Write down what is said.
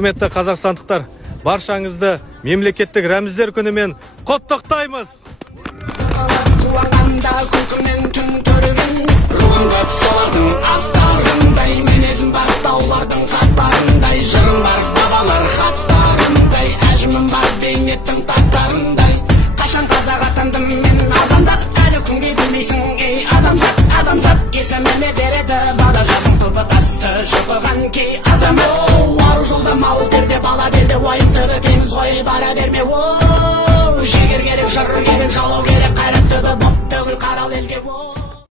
Құрметті қазақстандықтар, баршаңызды мемлекеттік рәміздер күнімен құттықтаймыз. Туғанда күлкімен түн төрігін, руындап солардың аттарындай, менезім бар таулардың қатарындай, жырым бар бабалар хаттарындай, әжімім бар бейнеттің таттарындай. Қашан қазақ атандым мен азандап, әлі күнге білмейсің, ей адамзат, адамзат есіміме береді бала жасың тұлпы тасты жыпыған кей азамат. Ару жолда мал терде бала белде, уайым түбі теңіз ғой, бара берме. Жігер керек, жыр керек, жалау керек, қайрат түбі боп